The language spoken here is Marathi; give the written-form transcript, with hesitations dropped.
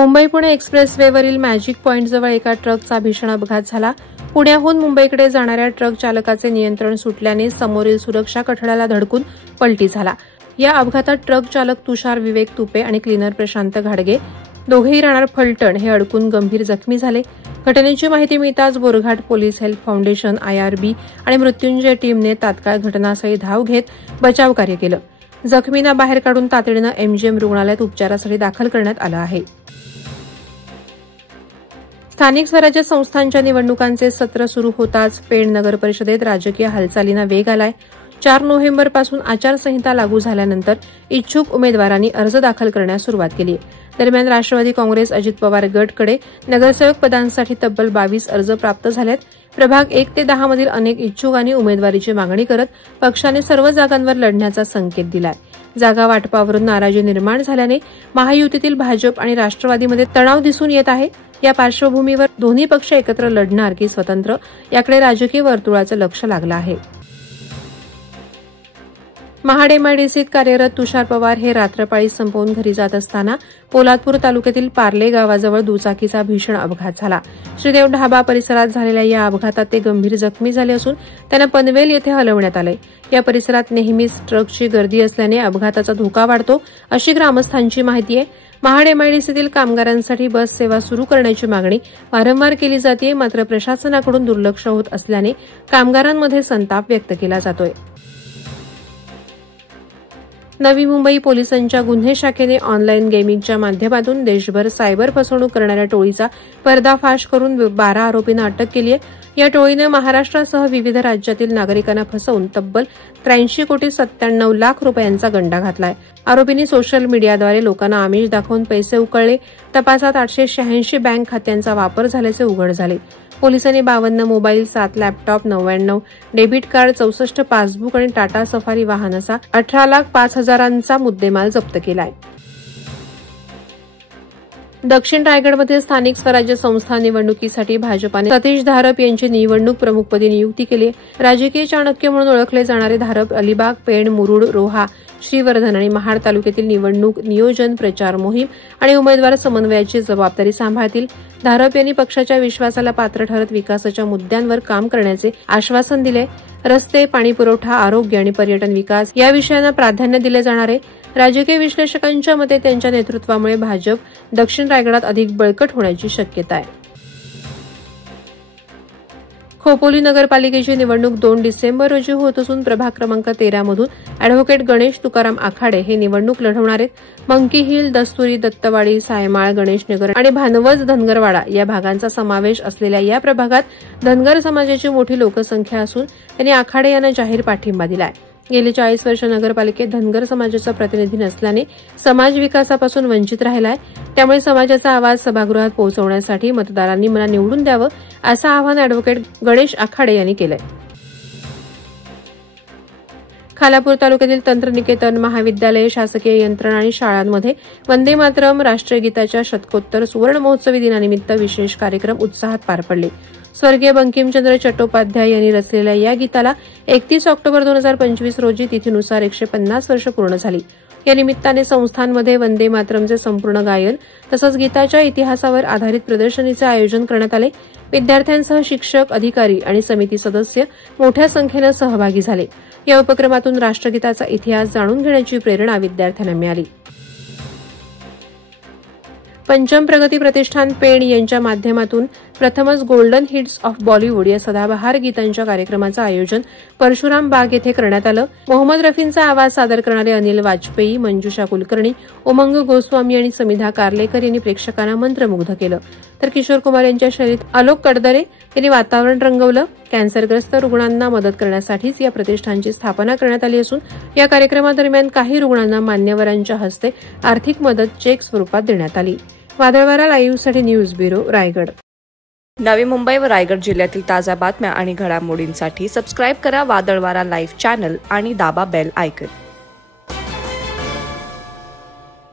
मुंबई पुणे एक्सप्रेसवेवरील मॅजिक पॉइंटजवळ एका ट्रकचा भीषण अपघात झाला। पुण्याहून मुंबईकडे जाणाऱ्या ट्रक चालकाचे नियंत्रण सुटल्याने समोरील सुरक्षा कठड्याला धडकून पलटी झाला। या अपघातात ट्रक चालक तुषार विवेक तुपे आणि क्लीनर प्रशांत घाडगे दोघेही राहणार फलटण हे अडकून गंभीर जखमी झाले। घटनेची माहिती मिळताच Borghat police help foundation, IRB आणि मृत्युंजय टीमने तात्काळ घटनास्थळी धाव घेत बचाव कार्य केलं। जखमींना बाहेर काढून तातडीनं MGM रुग्णालयात उपचारासाठी दाखल करण्यात आलं आहे। स्थानिक स्वराज्य संस्थांच्या निवडणुकांचे सत्र सुरू होताच पेण नगर परिषदेत राजकीय हालचालींना वेग आलाय। 4 नोव्हेंबरपासून आचारसंहिता लागू झाल्यानंतर इच्छुक उमेदवारांनी अर्ज दाखल करण्यास सुरुवात केली आहे। दरम्यान राष्ट्रवादी काँग्रेस अजित पवार गटकडे नगरसेवक पदांसाठी तब्बल 22 अर्ज प्राप्त झालेत। प्रभाग 1 ते 10 मधील अनेक इच्छुकांनी उमेदवारीची मागणी करत पक्षाने सर्व जागांवर लढण्याचा संकेत दिलाय। जागा वाटपावरून नाराजी निर्माण झाल्याने महायुतीतील भाजप आणि राष्ट्रवादीमध्ये तणाव दिसून येत आहे। या पार्श्वभूमीवर दोन्ही पक्ष एकत्र लढणार की स्वतंत्र याकडे राजकीय वर्तुळाचं लक्ष लागलं आहे। महाड MIDCत कार्यरत तुषार पवार हे रात्रपाळी संपवून घरी जात असताना पोलादपूर तालुक्यातील पार्ले गावाजवळ दुचाकीचा भीषण अपघात झाला। श्रीदेव ढाबा परिसरात झालेल्या या अपघातात ते गंभीर जखमी झाले असून त्यांना पनवेल येथे हलवण्यात आले। या परिसरात नेहमीच ट्रकची गर्दी असल्याने अपघाताचा धोका वाढतो अशी ग्रामस्थांची माहिती आहे। महाड MIDCतील कामगारांसाठी बस सेवा सुरू करण्याची मागणी वारंवार केली जाते, मात्र प्रशासनाकडून दुर्लक्ष होत असल्याने कामगारांमध्ये संताप व्यक्त केला जातोय। नवी मुंबई पोलिसांच्या गुन्हे शाखेने ऑनलाईन गेमिंगच्या माध्यमातून देशभर सायबर फसवणूक करणाऱ्या टोळीचा पर्दाफाश करून 12 आरोपींना अटक केली आहे। या टोळीने महाराष्ट्रासह विविध राज्यातील नागरिकांना फसवून तब्बल 83,97,00,000 रुपयांचा गंडा घातलाय। आरोपींनी सोशल मीडियाद्वारे लोकांना आमिष दाखवून पैसे उकळले। तपासात 886 बँक खात्यांचा वापर झाल्याचे उघड झाले। पोलिसांनी 52 mobile, 7 laptop, 99 debit card, 64 passbook आणि टाटा सफारी वाहन असा 18,05,000चा मुद्देमाल जप्त केलाय। दक्षिण रायगडमध्ये स्थानिक स्वराज्य संस्था निवडणुकीसाठी भाजपाने सतीश धारप यांची निवडणूक प्रमुखपदी नियुक्ती केली आहे। राजकीय चाणक्य म्हणून ओळखले जाणारे धारप अलिबाग, पेण, मुरुड, रोहा, श्रीवर्धन आणि महाड तालुक्यातील निवडणूक नियोजन, प्रचार मोहीम आणि उमेदवार समन्वयाची जबाबदारी सांभाळतील। धारप यांनी पक्षाच्या विश्वासाला पात्र ठरत विकासाच्या मुद्द्यांवर काम करण्याचे आश्वासन दिले। रस्ते, पाणी पुरवठा, आरोग्य आणि पर्यटन विकास या विषयांना प्राधान्य दिले जाणार आहे। राजकीय विश्लेषकांच्या मते त्यांच्या नेतृत्वामुळे भाजप दक्षिण रायगडात अधिक बळकट होण्याची शक्यता आहे। खोपोली नगरपालिकेची निवडणूक 2 डिसेंबर रोजी होत असून प्रभाग क्रमांक 13 मधून अॅडव्होकेट गणेश तुकाराम आखाडे हे निवडणूक लढवणार आहेत। मंकी हिल, दस्तुरी, दत्तवाडी, सायमाळ, गणेशनगर आणि भानवज धनगरवाडा या भागांचा समावेश असलेल्या या प्रभागात धनगर समाजाची मोठी लोकसंख्या असून त्यांनी आखाडे यांना जाहीर पाठिंबा दिलाय। गेली 40 वर्ष नगरपालिकेत धनगर समाजाचा प्रतिनिधी नसल्याने समाज विकासापासून वंचित राहिलाय। त्यामुळे समाजाचा आवाज सभागृहात पोहोचवण्यासाठी मतदारांनी मला निवडून द्यावं असं आवाहन अॅडव्होकेट गणेश आखाडे यांनी केलंय। खालापूर तालुक्यातील तंत्रनिकेतन महाविद्यालय, शासकीय यंत्रणा आणि शाळांमध्ये वंदे मातरम राष्ट्रीय गीताच्या शतकोत्तर सुवर्ण महोत्सवी दिनानिमित्त विशेष कार्यक्रम उत्साहात पार पडले। स्वर्गीय बंकिमचंद्र चट्टोपाध्याय यांनी रचलेल्या या गीताला 31 ऑक्टोबर 2025 रोजी तिथीनुसार 150 वर्ष पूर्ण झाली। या निमित्ताने संस्थांमध्ये वंदे मातरमचे संपूर्ण गायन तसंच गीताच्या इतिहासावर आधारित प्रदर्शनीचे आयोजन करण्यात आले। विद्यार्थ्यांसह शिक्षक, अधिकारी आणि समिती सदस्य मोठ्या संख्येनं सहभागी झाले। या उपक्रमातून राष्ट्रगीताचा इतिहास जाणून घेण्याची प्रेरणा विद्यार्थ्यांना मिळाली। पंचम प्रगती प्रतिष्ठान पेण यांच्या माध्यमातून प्रथमच गोल्डन हिट्स ऑफ बॉलिवूड या सदाबहार गीतांच्या कार्यक्रमाचं आयोजन परशुराम बाग येथे करण्यात आलं। मोहम्मद रफींचा आवाज सादर करणारे अनिल वाजपेयी, मंजुषा कुलकर्णी, उमंग गोस्वामी आणि समिधा कार्लेकर यांनी प्रेक्षकांना मंत्रमुग्ध केलं, तर किशोर कुमार यांच्या शैलीत आलोक कडदरे यांनी वातावरण रंगवलं। कॅन्सरग्रस्त रुग्णांना मदत करण्यासाठीच या प्रतिष्ठानची स्थापना करण्यात आली असून या कार्यक्रमादरम्यान काही रुग्णांना मान्यवरांच्या हस्ते आर्थिक मदत चेक स्वरूपात देण्यात आली। वादळवारा लाईव्हसाठी न्यूज ब्युरो, रायगड। नवी मुंबई व रायगड जिल्ह्यातील ताज्या बातम्या आणि घडामोडींसाठी सबस्क्राईब करा वादळवारा लाईव्ह चॅनल आणि दाबा बेल आयकॉन।